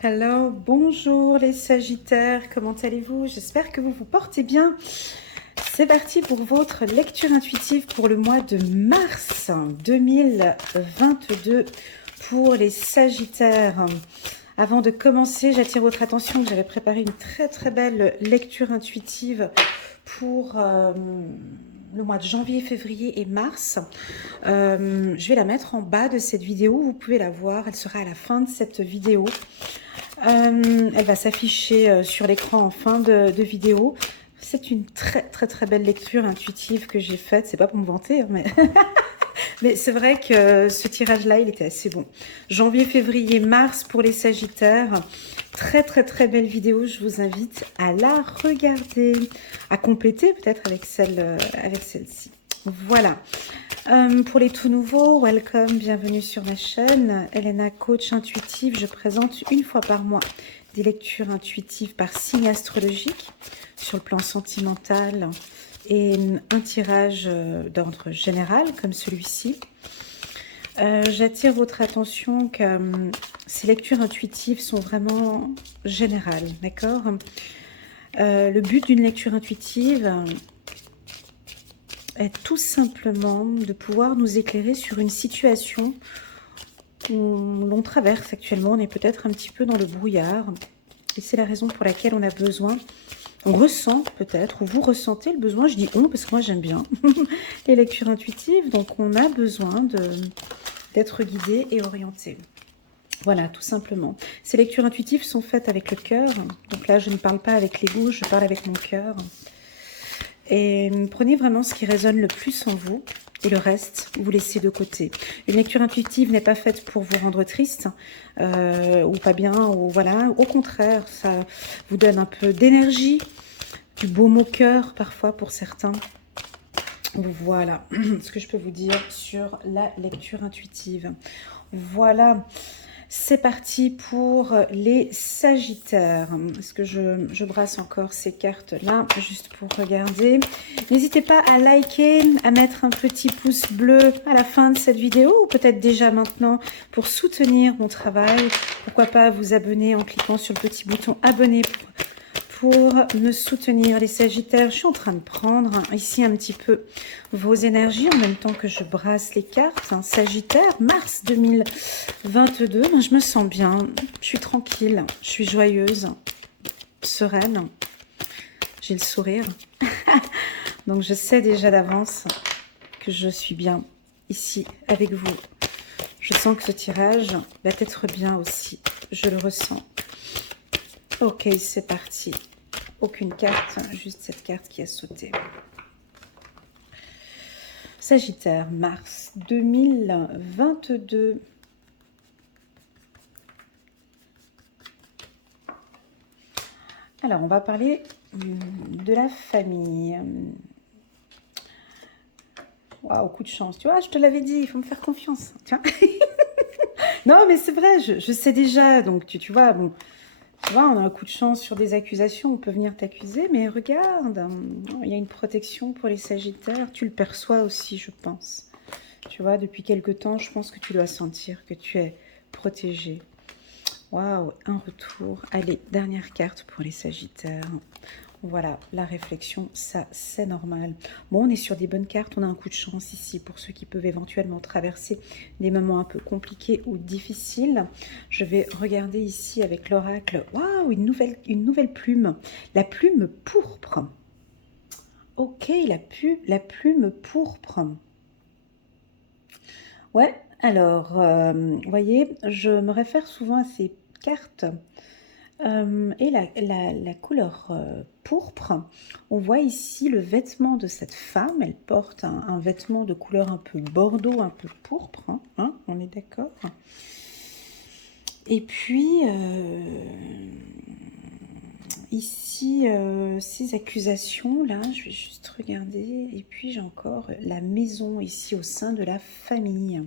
Hello, bonjour les Sagittaires, comment allez-vous? J'espère que vous vous portez bien. C'est parti pour votre lecture intuitive pour le mois de mars 2022 pour les Sagittaires. Avant de commencer, j'attire votre attention que j'avais préparé une très belle lecture intuitive pour le mois de janvier, février et mars. Je vais la mettre en bas de cette vidéo, vous pouvez la voir, elle sera à la fin de cette vidéo. Elle va s'afficher sur l'écran en fin de vidéo. C'est une très belle lecture intuitive que j'ai faite. C'est pas pour me vanter, hein, mais, mais c'est vrai que ce tirage-là, il était assez bon. Janvier, février, mars pour les Sagittaires. Très belle vidéo. Je vous invite à la regarder, à compléter peut-être avec celle-ci. Voilà. Pour les tout nouveaux, welcome, bienvenue sur ma chaîne. Elena, coach intuitive, je présente une fois par mois des lectures intuitives par signe astrologique sur le plan sentimental et un tirage d'ordre général comme celui-ci. J'attire votre attention que ces lectures intuitives sont vraiment générales, d'accord? Le but d'une lecture intuitive est tout simplement de pouvoir nous éclairer sur une situation l'on traverse actuellement. On est peut-être un petit peu dans le brouillard et c'est la raison pour laquelle on a besoin, on ressent peut-être, ou vous ressentez le besoin, je dis on parce que moi j'aime bien les lectures intuitives, donc on a besoin d'être guidé et orienté. Voilà, tout simplement. Ces lectures intuitives sont faites avec le cœur, donc là je ne parle pas avec les bouches, je parle avec mon cœur. Et prenez vraiment ce qui résonne le plus en vous et le reste, vous laissez de côté. Une lecture intuitive n'est pas faite pour vous rendre triste ou pas bien, ou voilà. Au contraire, ça vous donne un peu d'énergie, du baume au cœur parfois pour certains. Voilà ce que je peux vous dire sur la lecture intuitive. Voilà. C'est parti pour les Sagittaires. Est-ce que je brasse encore ces cartes-là, juste pour regarder. N'hésitez pas à liker, à mettre un petit pouce bleu à la fin de cette vidéo, ou peut-être déjà maintenant, pour soutenir mon travail. Pourquoi pas vous abonner en cliquant sur le petit bouton abonner pour me soutenir, les Sagittaires. Je suis en train de prendre ici un petit peu vos énergies en même temps que je brasse les cartes. Sagittaire, mars 2022, ben, je me sens bien, je suis tranquille, je suis joyeuse, sereine, j'ai le sourire. Donc je sais déjà d'avance que je suis bien ici avec vous. Je sens que ce tirage va être bien aussi, je le ressens. Ok, c'est parti. Aucune carte, juste cette carte qui a sauté. Sagittaire, mars 2022. Alors, on va parler de la famille. Waouh, coup de chance. Tu vois, je te l'avais dit, il faut me faire confiance. Tu vois non, mais c'est vrai, je sais déjà. Donc, tu vois, bon... Tu vois, on a un coup de chance sur des accusations, on peut venir t'accuser, mais regarde, il y a une protection pour les Sagittaires, tu le perçois aussi, je pense. Tu vois, depuis quelque temps, je pense que tu dois sentir que tu es protégé. Waouh, un retour. Allez, dernière carte pour les Sagittaires. Voilà, la réflexion, ça c'est normal. Bon, on est sur des bonnes cartes, on a un coup de chance ici pour ceux qui peuvent éventuellement traverser des moments un peu compliqués ou difficiles. Je vais regarder ici avec l'oracle. Waouh, une nouvelle plume. La plume pourpre. Ok, la plume pourpre. Ouais, alors, vous voyez, je me réfère souvent à ces cartes. Et la couleur pourpre, on voit ici le vêtement de cette femme. Elle porte un vêtement de couleur un peu bordeaux, un peu pourpre, hein, on est d'accord. Et puis, ici, ces accusations-là, je vais juste regarder. Et puis, j'ai encore la maison ici au sein de la famille.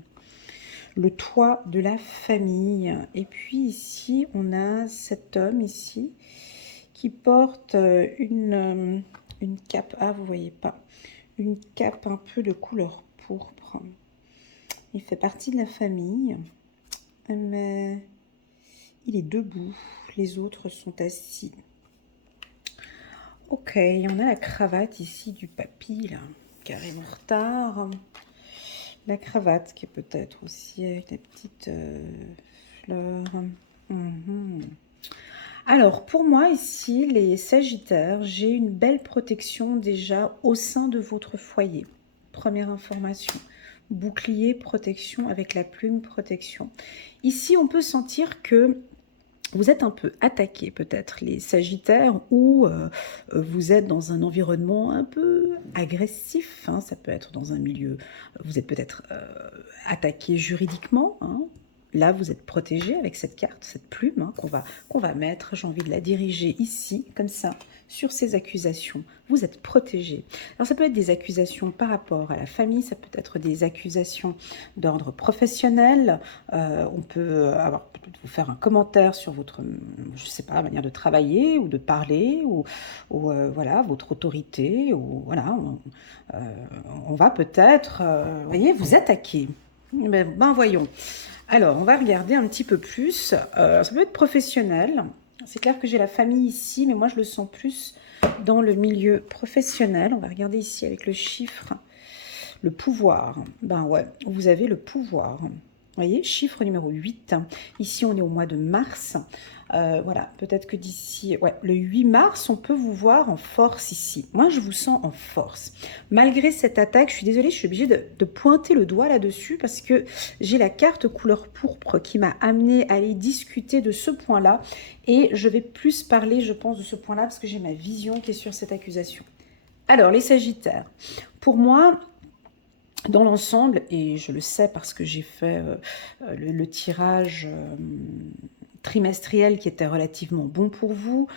Le toit de la famille. Et puis ici, on a cet homme ici qui porte une cape. Ah, vous voyez pas. Une cape un peu de couleur pourpre. Il fait partie de la famille. Mais Il est debout, les autres sont assis. Ok, on a la cravate ici du papy, là, qui arrive en retard. La cravate qui est peut-être aussi avec les petites fleurs. Mhm. Alors, pour moi, ici, les Sagittaires, j'ai une belle protection déjà au sein de votre foyer. Première information. Bouclier, protection, avec la plume, protection. Ici, on peut sentir que vous êtes un peu attaqué, peut-être, les Sagittaires, ou vous êtes dans un environnement un peu agressif. Hein, ça peut être dans un milieu, vous êtes peut-être attaqué juridiquement. Hein. Là, vous êtes protégé avec cette carte, cette plume hein, qu'on va mettre. J'ai envie de la diriger ici, comme ça, sur ces accusations. Vous êtes protégé. Alors, ça peut être des accusations par rapport à la famille, ça peut être des accusations d'ordre professionnel. On peut avoir vous faire un commentaire sur votre, je sais pas, manière de travailler ou de parler ou voilà, votre autorité ou voilà, on va peut-être, vous voyez, vous attaquer. Ben voyons. Alors, on va regarder un petit peu plus. Ça peut être professionnel. C'est clair que j'ai la famille ici, mais moi, je le sens plus dans le milieu professionnel. On va regarder ici avec le chiffre. Le pouvoir. Ben ouais, vous avez le pouvoir. Vous voyez, chiffre numéro 8. Ici, on est au mois de mars. Voilà, peut-être que d'ici le 8 mars, on peut vous voir en force ici. Moi, je vous sens en force. Malgré cette attaque, je suis désolée, je suis obligée de pointer le doigt là-dessus parce que j'ai la carte couleur pourpre qui m'a amené à aller discuter de ce point-là. Et je vais plus parler, je pense, de ce point-là parce que j'ai ma vision qui est sur cette accusation. Alors, les Sagittaires. Pour moi, dans l'ensemble, et je le sais parce que j'ai fait le tirage trimestriel qui était relativement bon pour vous,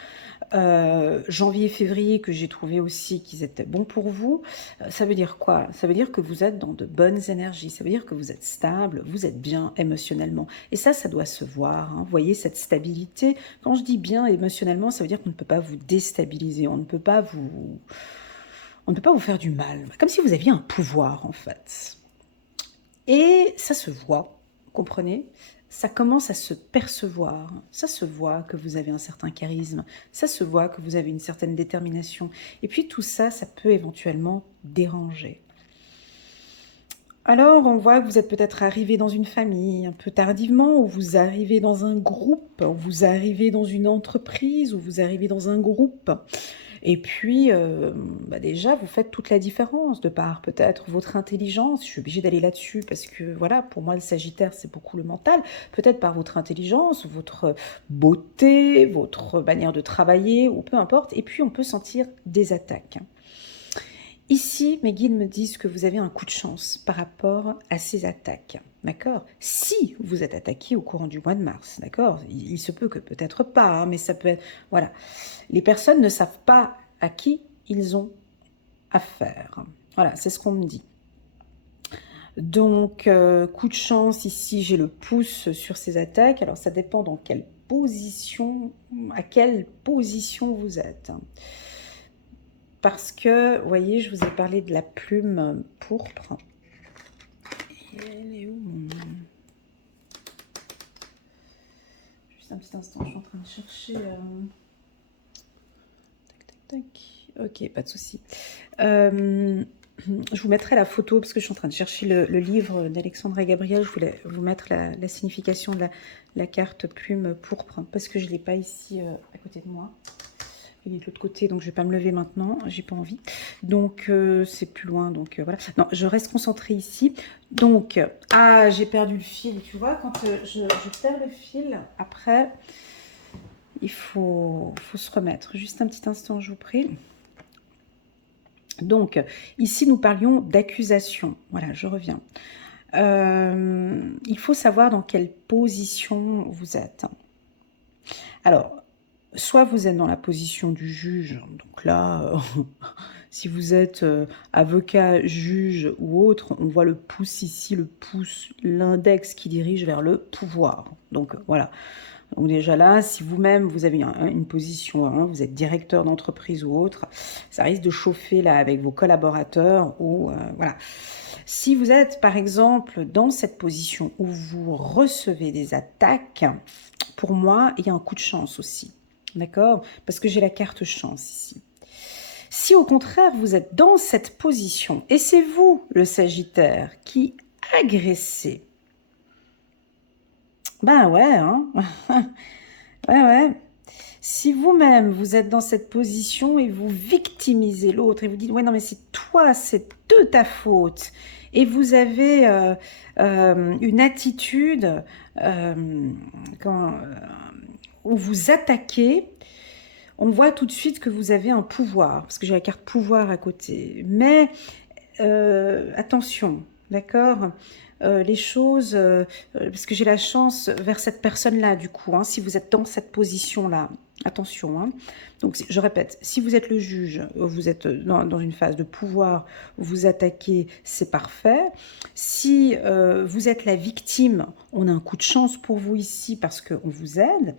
janvier, février que j'ai trouvé aussi qu'ils étaient bons pour vous, ça veut dire quoi? Ça veut dire que vous êtes dans de bonnes énergies, ça veut dire que vous êtes stable, vous êtes bien émotionnellement. Et ça doit se voir, hein. Vous voyez cette stabilité, quand je dis bien émotionnellement, ça veut dire qu'on ne peut pas vous déstabiliser, on ne peut pas vous faire du mal, comme si vous aviez un pouvoir en fait. Et ça se voit, comprenez? Ça commence à se percevoir, ça se voit que vous avez un certain charisme, ça se voit que vous avez une certaine détermination. Et puis tout ça, ça peut éventuellement déranger. Alors, on voit que vous êtes peut-être arrivé dans une famille un peu tardivement, ou vous arrivez dans un groupe, ou vous arrivez dans une entreprise, ou vous arrivez dans un groupe. Et puis, déjà, vous faites toute la différence de par peut-être votre intelligence. Je suis obligée d'aller là-dessus parce que, voilà, pour moi, le Sagittaire, c'est beaucoup le mental. Peut-être par votre intelligence, votre beauté, votre manière de travailler, ou peu importe. Et puis, on peut sentir des attaques. Ici, mes guides me disent que vous avez un coup de chance par rapport à ces attaques. D'accord? Si vous êtes attaqué au courant du mois de mars, d'accord? Il se peut que peut-être pas, hein, mais ça peut être... Voilà. Les personnes ne savent pas à qui ils ont affaire. Voilà, c'est ce qu'on me dit. Donc, coup de chance, ici, j'ai le pouce sur ces attaques. Alors, ça dépend dans quelle position, à quelle position vous êtes. Parce que, vous voyez, je vous ai parlé de la plume pourpre. Elle est où mon... Juste un petit instant, je suis en train de chercher... Tac, tac, tac. Ok, pas de souci. Je vous mettrai la photo parce que je suis en train de chercher le livre d'Alexandra Gabriel. Je voulais vous mettre la signification de la carte plume pourpre parce que je ne l'ai pas ici à côté de moi. Il est de l'autre côté, donc je ne vais pas me lever maintenant, j'ai pas envie. Donc, c'est plus loin, donc voilà. Non, je reste concentrée ici. Donc, j'ai perdu le fil. Tu vois, quand je perds le fil, après, il faut se remettre. Juste un petit instant, je vous prie. Donc, ici, nous parlions d'accusation. Voilà, je reviens. Il faut savoir dans quelle position vous êtes. Alors, soit vous êtes dans la position du juge, donc là, si vous êtes avocat, juge ou autre, on voit le pouce ici, le pouce, l'index qui dirige vers le pouvoir. Donc voilà. Donc déjà là, si vous-même, vous avez une position, hein, vous êtes directeur d'entreprise ou autre, ça risque de chauffer là avec vos collaborateurs ou voilà. Si vous êtes par exemple dans cette position où vous recevez des attaques, pour moi, il y a un coup de chance aussi. D'accord? Parce que j'ai la carte chance ici. Si au contraire, vous êtes dans cette position, et c'est vous, le Sagittaire, qui agressez, ben ouais, hein. Ouais, ouais. Si vous-même, vous êtes dans cette position et vous victimisez l'autre et vous dites, ouais, non, mais c'est toi, c'est de ta faute. Et vous avez une attitude quand, où vous attaquez, on voit tout de suite que vous avez un pouvoir, parce que j'ai la carte pouvoir à côté. Mais attention, d'accord, les choses, parce que j'ai la chance vers cette personne-là, du coup, hein, si vous êtes dans cette position-là, attention, hein. Donc je répète, si vous êtes le juge, vous êtes dans une phase de pouvoir, vous attaquez, c'est parfait. Si vous êtes la victime, on a un coup de chance pour vous ici parce qu'on vous aide.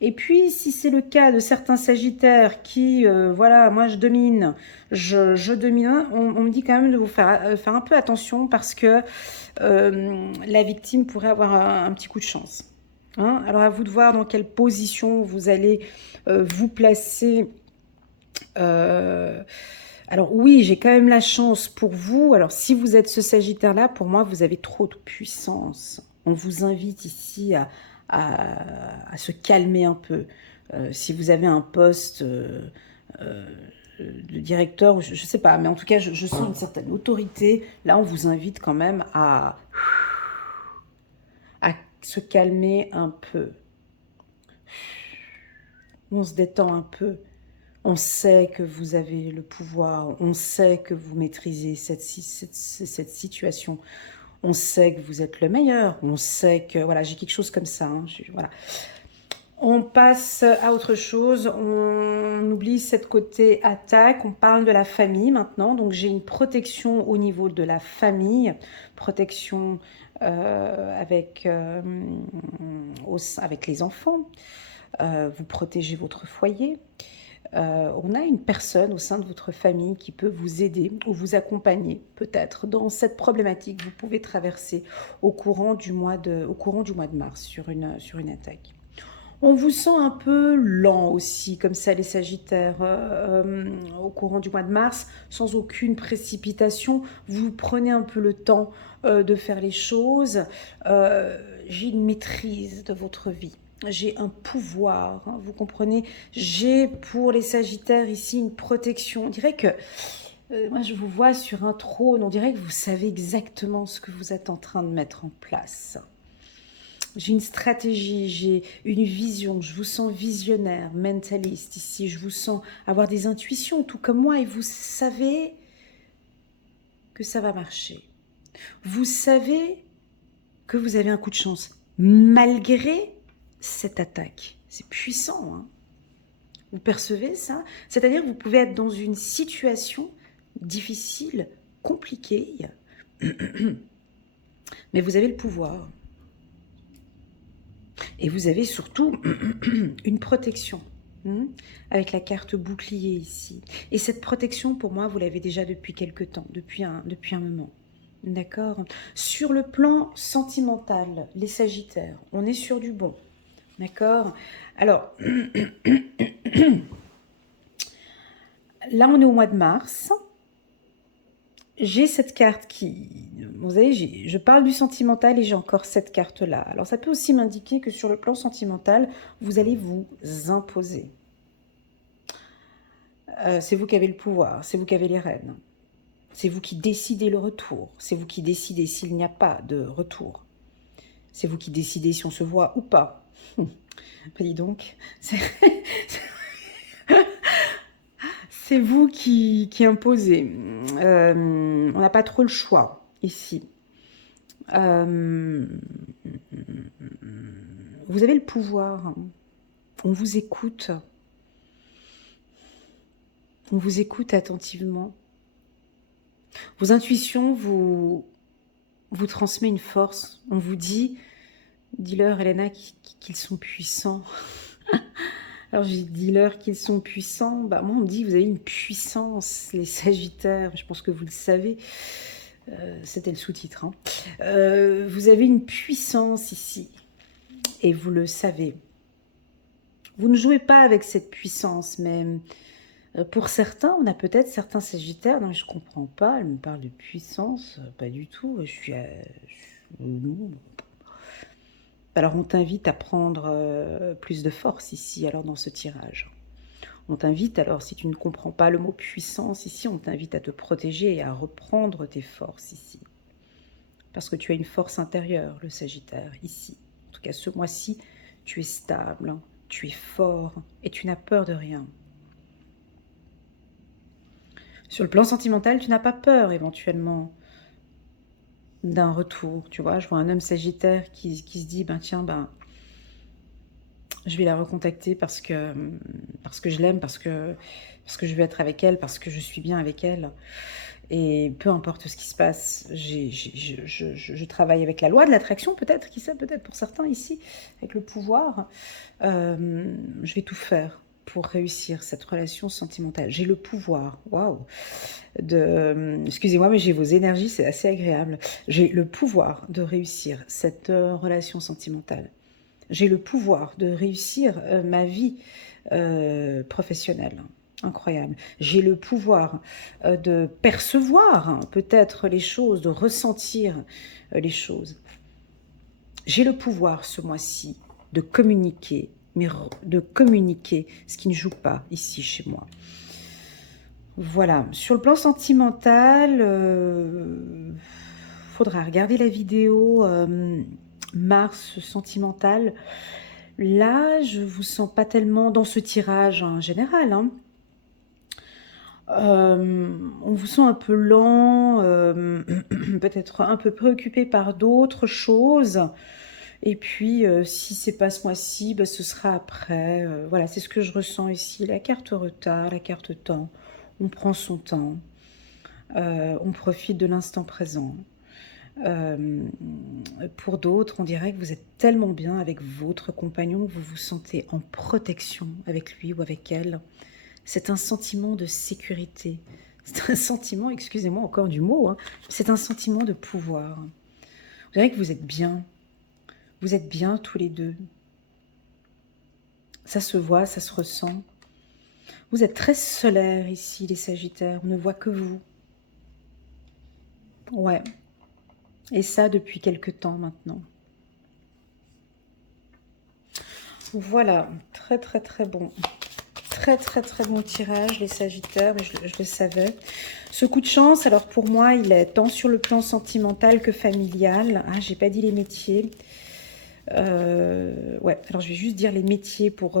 Et puis, si c'est le cas de certains sagittaires qui, voilà, moi je domine, je domine, on me dit quand même de vous faire un peu attention parce que la victime pourrait avoir un petit coup de chance. Hein. Alors, à vous de voir dans quelle position vous allez vous placer. Alors oui, j'ai quand même la chance pour vous. Alors, si vous êtes ce sagittaire-là, pour moi, vous avez trop de puissance. On vous invite ici à se calmer un peu. Si vous avez un poste de directeur, je ne sais pas, mais en tout cas, je sens une certaine autorité. Là, on vous invite quand même à se calmer un peu. On se détend un peu. On sait que vous avez le pouvoir. On sait que vous maîtrisez cette situation. On sait que vous êtes le meilleur. On sait que... Voilà, j'ai quelque chose comme ça. Hein, voilà. On passe à autre chose, on oublie cette côté attaque, on parle de la famille maintenant, donc j'ai une protection au niveau de la famille, protection avec les enfants, vous protégez votre foyer. On a une personne au sein de votre famille qui peut vous aider ou vous accompagner peut-être dans cette problématique que vous pouvez traverser au courant du mois de mars sur une attaque. On vous sent un peu lent aussi, comme ça les Sagittaires, au courant du mois de mars, sans aucune précipitation. Vous prenez un peu le temps de faire les choses. J'ai une maîtrise de votre vie. J'ai un pouvoir, hein, vous comprenez. J'ai pour les Sagittaires ici une protection. On dirait que, moi je vous vois sur un trône, on dirait que vous savez exactement ce que vous êtes en train de mettre en place. J'ai une stratégie, j'ai une vision, je vous sens visionnaire, mentaliste ici, je vous sens avoir des intuitions tout comme moi et vous savez que ça va marcher. Vous savez que vous avez un coup de chance malgré cette attaque. C'est puissant, hein. Vous percevez ça? C'est-à-dire que vous pouvez être dans une situation difficile, compliquée, mais vous avez le pouvoir. Et vous avez surtout une protection, avec la carte bouclier ici. Et cette protection, pour moi, vous l'avez déjà depuis quelque temps, depuis un moment. D'accord? Sur le plan sentimental, les Sagittaires, on est sur du bon. D'accord? Alors, là, on est au mois de mars. J'ai cette carte qui... Vous savez, je parle du sentimental et j'ai encore cette carte-là. Alors, ça peut aussi m'indiquer que sur le plan sentimental, vous allez vous imposer. C'est vous qui avez le pouvoir, c'est vous qui avez les rênes. C'est vous qui décidez le retour. C'est vous qui décidez s'il n'y a pas de retour. C'est vous qui décidez si on se voit ou pas. Dis donc, c'est vous qui imposez. On n'a pas trop le choix ici. Vous avez le pouvoir. On vous écoute. On vous écoute attentivement. Vos intuitions vous transmettent une force. On vous dit, dis-leur, Elena, qu'ils sont puissants. Alors, j'ai dis-leur qu'ils sont puissants. Bah, moi, on me dit, vous avez une puissance, les Sagittaires. Je pense que vous le savez. C'était le sous-titre. Hein. Vous avez une puissance ici. Et vous le savez. Vous ne jouez pas avec cette puissance, mais pour certains, on a peut-être certains Sagittaires. Non, mais je comprends pas, elle me parle de puissance, pas du tout. Non. Alors, on t'invite à prendre plus de force ici, alors dans ce tirage. On t'invite, alors si tu ne comprends pas le mot puissance ici, on t'invite à te protéger et à reprendre tes forces ici. Parce que tu as une force intérieure, le Sagittaire, ici. En tout cas, ce mois-ci, tu es stable, tu es fort et tu n'as peur de rien. Sur le plan sentimental, tu n'as pas peur éventuellement d'un retour. Tu vois, je vois un homme Sagittaire qui se dit, ben tiens, ben je vais la recontacter parce que je l'aime, parce que je veux être avec elle, parce que je suis bien avec elle. Et peu importe ce qui se passe, je travaille avec la loi de l'attraction, peut-être, qui sait, peut-être pour certains ici, avec le pouvoir. Je vais tout faire pour réussir cette relation sentimentale. J'ai le pouvoir, waouh, excusez-moi, mais j'ai vos énergies, c'est assez agréable. J'ai le pouvoir de réussir cette relation sentimentale. J'ai le pouvoir de réussir ma vie professionnelle. Incroyable. J'ai le pouvoir de percevoir peut-être les choses, de ressentir les choses. J'ai le pouvoir ce mois-ci de communiquer, mais de communiquer ce qui ne joue pas ici chez moi. Voilà. Sur le plan sentimental, faudra regarder la vidéo Mars sentimental. Là, je vous sens pas tellement dans ce tirage en général. Hein. On vous sent un peu lent, peut-être un peu préoccupé par d'autres choses. Et puis, si c'est pas ce mois-ci, bah, ce sera après. Voilà, c'est ce que je ressens ici. La carte retard, la carte temps. On prend son temps. On profite de l'instant présent. Pour d'autres, on dirait que vous êtes tellement bien avec votre compagnon que vous vous sentez en protection avec lui ou avec elle. C'est un sentiment de sécurité. C'est un sentiment, excusez-moi encore du mot, hein, c'est un sentiment de pouvoir. Vous dirait que vous êtes bien. Vous êtes bien tous les deux. Ça se voit, ça se ressent. Vous êtes très solaire ici, les Sagittaires. On ne voit que vous. Ouais. Et ça depuis quelque temps maintenant. Voilà, très très très bon. Très très très bon tirage, les Sagittaires, mais je le savais. Ce coup de chance, alors pour moi, il est tant sur le plan sentimental que familial. Ah, j'ai pas dit les métiers. Ouais, alors je vais juste dire les métiers pour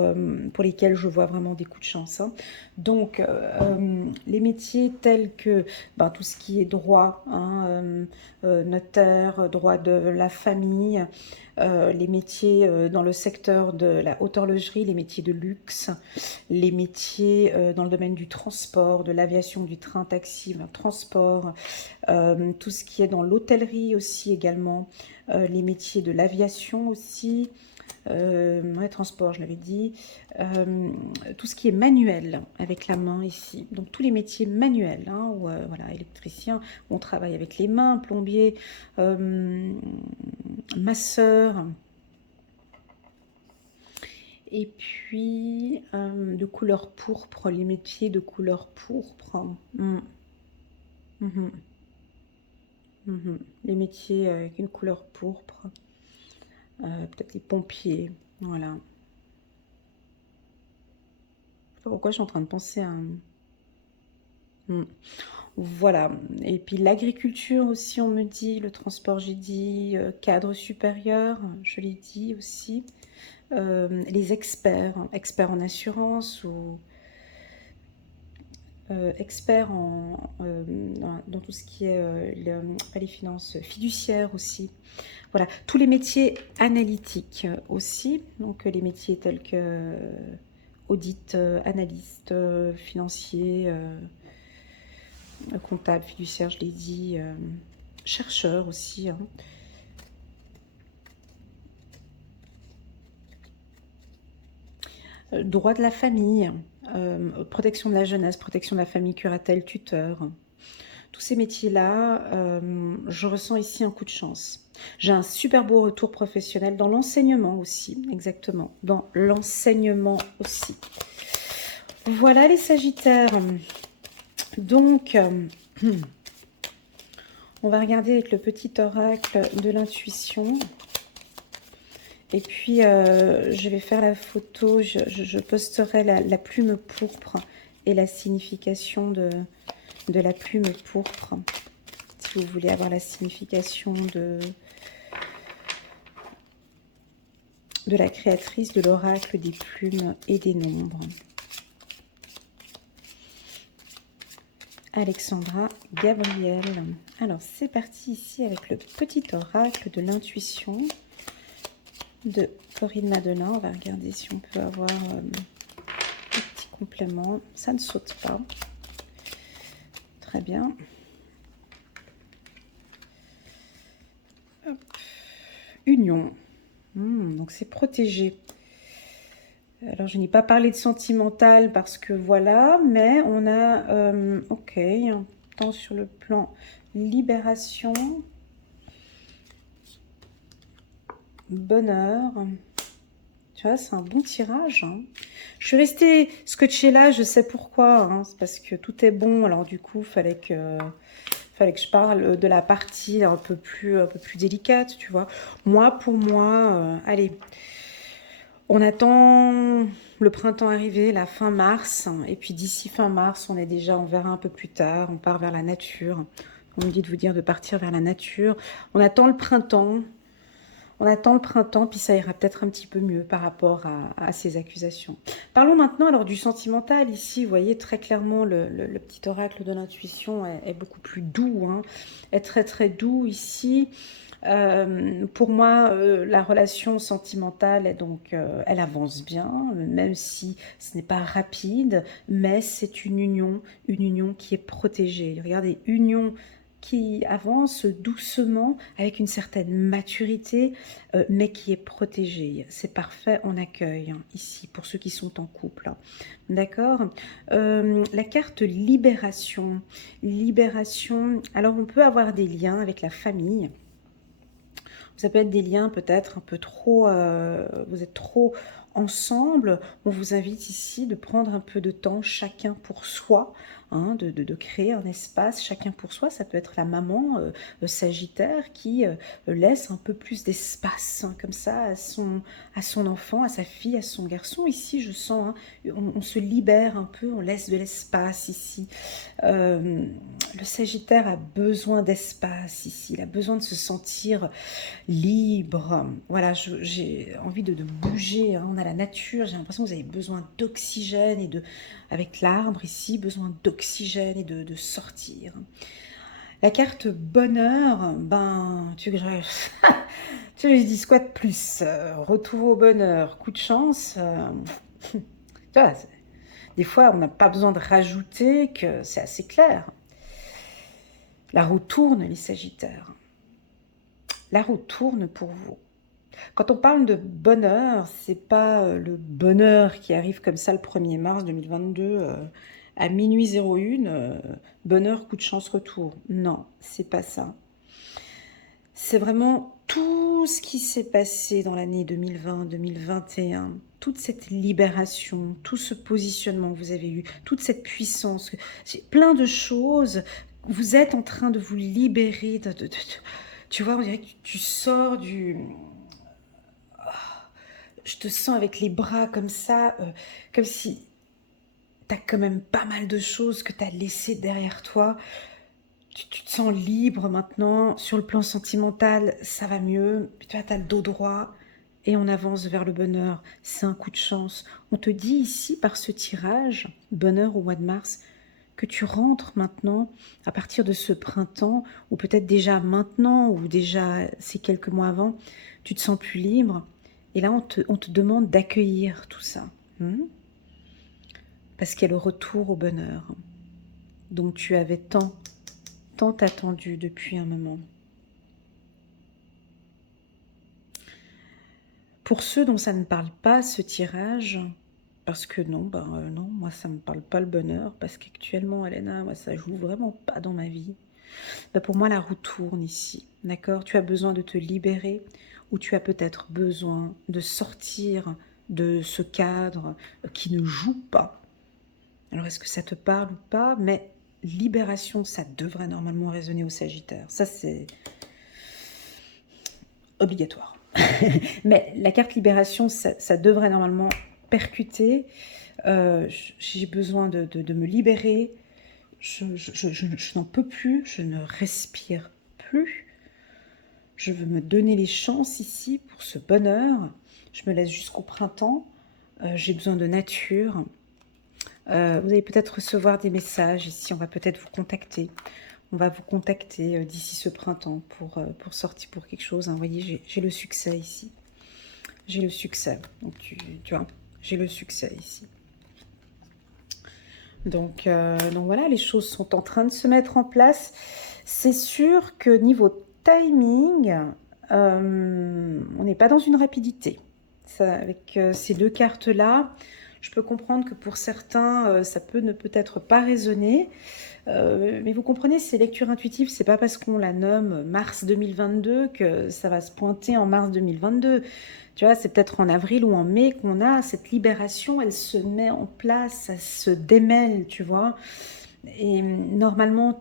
lesquels je vois vraiment des coups de chance. Hein. Donc, les métiers tels que ben, tout ce qui est droit, hein, notaire, droit de la famille, les métiers dans le secteur de la haute horlogerie, les métiers de luxe, les métiers dans le domaine du transport, de l'aviation, du train, taxi, ben, transport, tout ce qui est dans l'hôtellerie aussi également, les métiers de l'aviation aussi, ouais, transport, je l'avais dit, tout ce qui est manuel avec la main ici. Donc tous les métiers manuels, hein, où, voilà, électricien, on travaille avec les mains, plombier, masseur. Et puis, de couleur pourpre, les métiers de couleur pourpre. Les métiers avec une couleur pourpre. Peut-être les pompiers, voilà. Je sais pas pourquoi je suis en train de penser à un... Voilà. Et puis l'agriculture aussi, on me dit, le transport, j'ai dit, cadre supérieur, je l'ai dit aussi. Les experts, hein, experts en assurance ou experts dans tout ce qui est pas les finances fiduciaires aussi. Voilà, tous les métiers analytiques aussi, donc les métiers tels que audit, analyste, financier, comptable, fiduciaire, je l'ai dit, chercheur aussi. Hein. Droit de la famille, protection de la jeunesse, protection de la famille, curatelle, tuteur. tous ces métiers-là, je ressens ici un coup de chance. J'ai un super beau retour professionnel dans l'enseignement aussi, exactement, dans l'enseignement aussi. Voilà les Sagittaires. Donc, on va regarder avec le petit oracle de l'intuition. Et puis, je vais faire la photo, je posterai la plume pourpre et la signification de la plume pourpre. Si vous voulez avoir la signification de la créatrice de l'oracle des plumes et des nombres. Alexandra Gabriel. Alors, c'est parti ici avec le petit oracle de l'intuition de Corinne Madelin. On va regarder si on peut avoir un petit complément. Ça ne saute pas. Très bien. Hop. Union. Donc, c'est protégé. Alors, je n'ai pas parlé de sentimental parce que voilà, mais on a, ok, un temps sur le plan libération, bonheur. Tu vois, c'est un bon tirage. Hein. Je suis restée scotchée là, je sais pourquoi. Hein, c'est parce que tout est bon, alors du coup, fallait que je parle de la partie un peu plus délicate, tu vois. Moi, pour moi, allez... On attend le printemps arrivé, la fin mars, et puis d'ici fin mars, on verra un peu plus tard, on part vers la nature. On me dit de vous dire de partir vers la nature. On attend le printemps, puis ça ira peut-être un petit peu mieux par rapport à ces accusations. Parlons maintenant alors du sentimental. Ici, vous voyez très clairement le petit oracle de l'intuition est beaucoup plus doux, hein, est très très doux ici. Pour moi, la relation sentimentale est donc, elle avance bien, même si ce n'est pas rapide, mais c'est une union qui est protégée. Regardez, union qui avance doucement, avec une certaine maturité, mais qui est protégée. C'est parfait, on accueille hein, ici, pour ceux qui sont en couple. Hein. D'accord. La carte libération. Libération, alors on peut avoir des liens avec la famille. Ça peut être des liens peut-être un peu trop, vous êtes trop ensemble. On vous invite ici de prendre un peu de temps chacun pour soi, hein, de créer un espace chacun pour soi. Ça peut être la maman sagittaire qui laisse un peu plus d'espace hein, comme ça à son enfant, à sa fille, à son garçon. Ici, je sens, hein, on se libère un peu, on laisse de l'espace ici. Le Sagittaire a besoin d'espace ici, il a besoin de se sentir libre. Voilà, j'ai envie de bouger, hein. On a la nature, j'ai l'impression que vous avez besoin d'oxygène et avec l'arbre ici, besoin d'oxygène et de sortir. La carte bonheur, ben, tu veux que je dis quoi de plus? Retour au bonheur, coup de chance. Tu vois, des fois, on n'a pas besoin de rajouter que c'est assez clair. La roue tourne, les Sagittaires. La roue tourne pour vous. Quand on parle de bonheur, c'est pas le bonheur qui arrive comme ça le 1er mars 2022 à minuit 01, bonheur, coup de chance, retour. Non, c'est pas ça. C'est vraiment tout ce qui s'est passé dans l'année 2020-2021, toute cette libération, tout ce positionnement que vous avez eu, toute cette puissance, plein de choses. Vous êtes en train de vous libérer tu vois, on dirait que tu sors du... Je te sens avec les bras comme ça, comme si tu as quand même pas mal de choses que tu as laissées derrière toi. Tu te sens libre maintenant. Sur le plan sentimental, ça va mieux. Puis tu as le dos droit et on avance vers le bonheur. C'est un coup de chance. On te dit ici, par ce tirage, bonheur au mois de mars, que tu rentres maintenant, à partir de ce printemps, ou peut-être déjà maintenant, ou déjà ces quelques mois avant, tu te sens plus libre. Et là, on te demande d'accueillir tout ça. Parce qu'il y a le retour au bonheur. Donc tu avais tant attendu depuis un moment. Pour ceux dont ça ne parle pas, ce tirage, Parce que non, non, moi ça me parle pas le bonheur, parce qu'actuellement, Elena, moi ça joue vraiment pas dans ma vie. Pour moi, la roue tourne ici, d'accord? Tu as besoin de te libérer, ou tu as peut-être besoin de sortir de ce cadre qui ne joue pas. Alors, est-ce que ça te parle ou pas? Mais libération, ça devrait normalement résonner au Sagittaire. Ça, c'est obligatoire. Mais la carte libération, ça devrait normalement percuter. J'ai besoin de me libérer. Je n'en peux plus, je ne respire plus. Je veux me donner les chances ici pour ce bonheur. Je me laisse jusqu'au printemps. J'ai besoin de nature. Vous allez peut-être recevoir des messages ici. On va peut-être vous contacter. On va vous contacter d'ici ce printemps pour sortir pour quelque chose. Hein. Vous voyez, j'ai le succès ici. J'ai le succès. Donc, tu vois, j'ai le succès ici. Donc voilà, les choses sont en train de se mettre en place. C'est sûr que niveau timing, on n'est pas dans une rapidité. Ça, avec ces deux cartes-là, je peux comprendre que pour certains, ça peut ne peut-être pas résonner. Mais vous comprenez, ces lectures intuitives, c'est pas parce qu'on la nomme mars 2022 que ça va se pointer en mars 2022. Tu vois, c'est peut-être en avril ou en mai qu'on a cette libération, elle se met en place, ça se démêle, tu vois. Et normalement,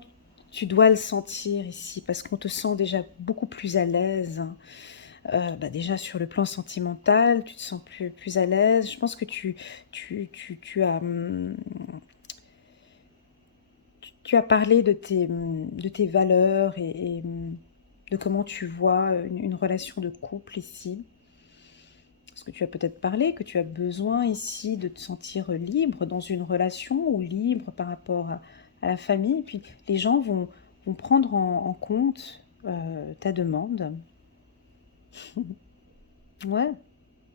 tu dois le sentir ici parce qu'on te sent déjà beaucoup plus à l'aise. Déjà sur le plan sentimental, tu te sens plus à l'aise. Je pense que tu as... Tu as parlé de tes valeurs et de comment tu vois une relation de couple ici. Parce que tu as peut-être parlé que tu as besoin ici de te sentir libre dans une relation ou libre par rapport à la famille. Et puis les gens vont prendre en compte ta demande. Ouais,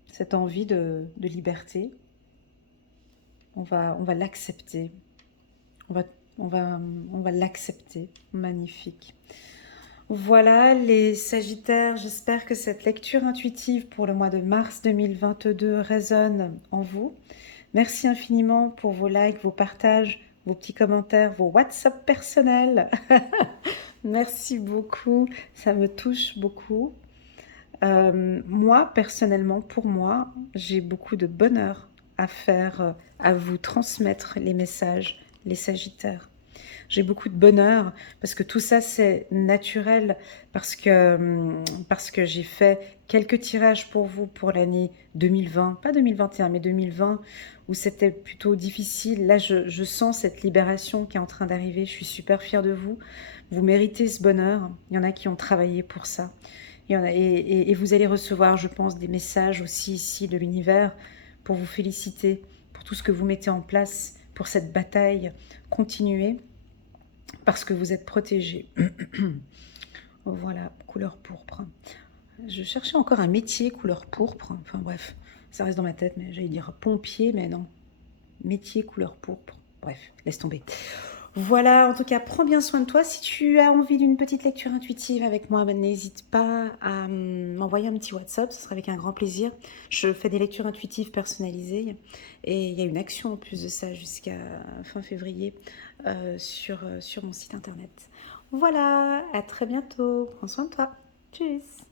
cette envie de liberté. On va l'accepter. On va, on va l'accepter. Magnifique. Voilà les Sagittaires, j'espère que cette lecture intuitive pour le mois de mars 2022 résonne en vous. Merci infiniment pour vos likes, vos partages, vos petits commentaires, vos WhatsApp personnels. Merci beaucoup, ça me touche beaucoup. Moi, personnellement, pour moi, j'ai beaucoup de bonheur à faire, à vous transmettre les messages, les Sagittaires. J'ai beaucoup de bonheur parce que tout ça c'est naturel, parce que j'ai fait quelques tirages pour vous pour l'année 2020, pas 2021 mais 2020 où c'était plutôt difficile. Là je sens cette libération qui est en train d'arriver, je suis super fière de vous. Vous méritez ce bonheur, il y en a qui ont travaillé pour ça. Et vous allez recevoir, je pense, des messages aussi ici de l'univers pour vous féliciter pour tout ce que vous mettez en place pour cette bataille. Continuez parce que vous êtes protégés. Voilà, couleur pourpre. Je cherchais encore un métier couleur pourpre. Enfin bref, ça reste dans ma tête, mais j'allais dire pompier, mais non. Métier couleur pourpre. Bref, laisse tomber. Voilà, en tout cas, prends bien soin de toi. Si tu as envie d'une petite lecture intuitive avec moi, n'hésite pas à m'envoyer un petit WhatsApp, ce sera avec un grand plaisir. Je fais des lectures intuitives personnalisées et il y a une action en plus de ça jusqu'à fin février sur mon site internet. Voilà, à très bientôt. Prends soin de toi. Tchuss.